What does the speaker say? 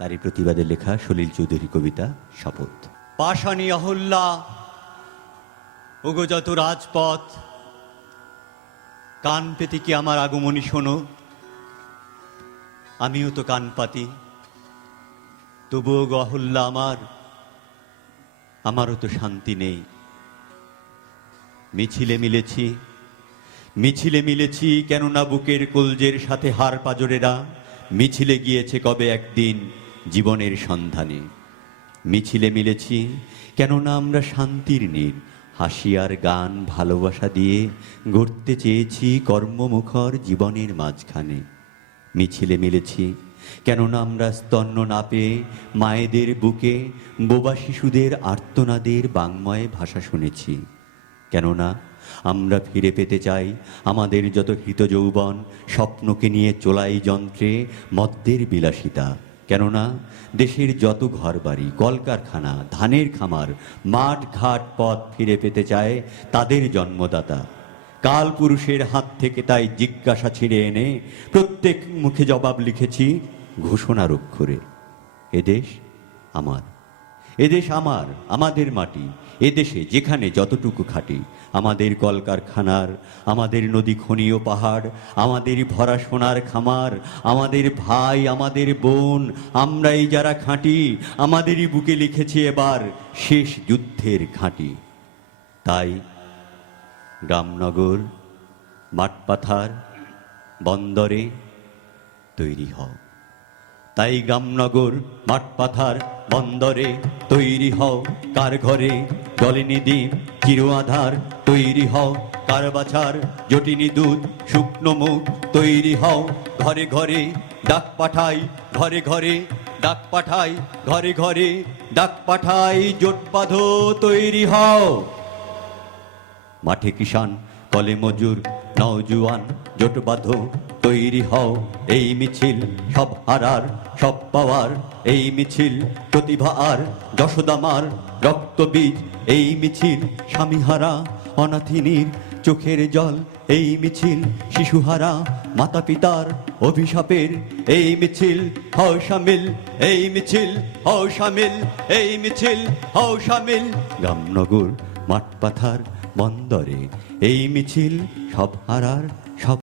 তারই প্রতিবাদে লেখা সলিল চৌধুরী কবিতা শপথ। পাষাণী অহল্যা ওগো যত রাজপথ, কান পেতে কি আমার আগমনী শোনো? আমিও তো কান পাতি, তবুও গো অহল্যা আমারও তো শান্তি নেই। মিছিলে মিলেছি কেননা বুকের কলজের সাথে হাড় পাজরেরা মিছিলে গিয়েছে কবে একদিন জীবনের সন্ধানে। মিছিলে মিলেছি কেননা আমরা শান্তির নীড়, হাসি আর গান ভালোবাসা দিয়ে গড়তে চেয়েছি কর্মমুখর জীবনের মাঝখানে। মিছিলে মিলেছি কেননা আমরা স্তন্য না পেয়ে মায়েদের বুকে বোবা শিশুদের আর্তনাদের বাংময় ভাষা শুনেছি। কেননা আমরা ফিরে পেতে চাই আমাদের যত হৃত যৌবন, স্বপ্নকে নিয়ে চোলাই যন্ত্রে মদ্যের বিলাসিতা। কেননা দেশের যত ঘরবাড়ি, কলকারখানা, ধানের খামার, মাঠ ঘাট পথ ফিরে পেতে চায় তাদের জন্মদাতা কাল পুরুষের হাত থেকে। তাই জিজ্ঞাসা ছিঁড়ে এনে প্রত্যেক মুখে জবাব লিখেছি ঘোষণার অক্ষরে, এদেশ আমার, এদেশ আমার, আমাদের মাটি। এদেশে যেখানে যতটুকু খাটি, আমাদের কলকারখানার, আমাদের নদী খনি ও পাহাড়, আমাদের ভরা সোনার খামার, আমাদের ভাই, আমাদের বোন, আমরাই যারা খাঁটি, আমাদেরই বুকে লিখেছি এবার শেষ যুদ্ধের ঘাঁটি। তাই গ্রামনগর, মাঠপাথার, বন্দরে তৈরি হও। তাই গ্রামনগর, মাঠপাথার, বন্দরে তৈরি হও। কার ঘরে জলেনি দ্বীপ চির আধার, তৈরি হও। কার বাছার জটিনি দুধ শুকনো মুখ, তৈরি হও। ঘরে ঘরে ডাক পাঠাই, ঘরে ঘরে ডাক পাঠাই, ঘরে ঘরে ডাক পাঠাই, জোট বাঁধো তৈরি হও। মাঠে কিষান, কলে মজুর, নওজুয়ান জোট বাঁধো তৈরি হও। এই মিছিল সব হারার সব পাওয়ার, এই মিছিল প্রতিভা আর যশোদামার রক্তবীজ। এই মিছিল স্বামীহারা অনাথিনীর চোখের জল, এই মিছিল শিশুহারা মাতা পিতার অভিশাপের। এই মিছিল হও শামিল, এই মিছিল হও শামিল, এই মিছিল হও শামিল। গ্রামনগর, মাঠপাথার, বন্দরে এই মিছিল সব হারার সব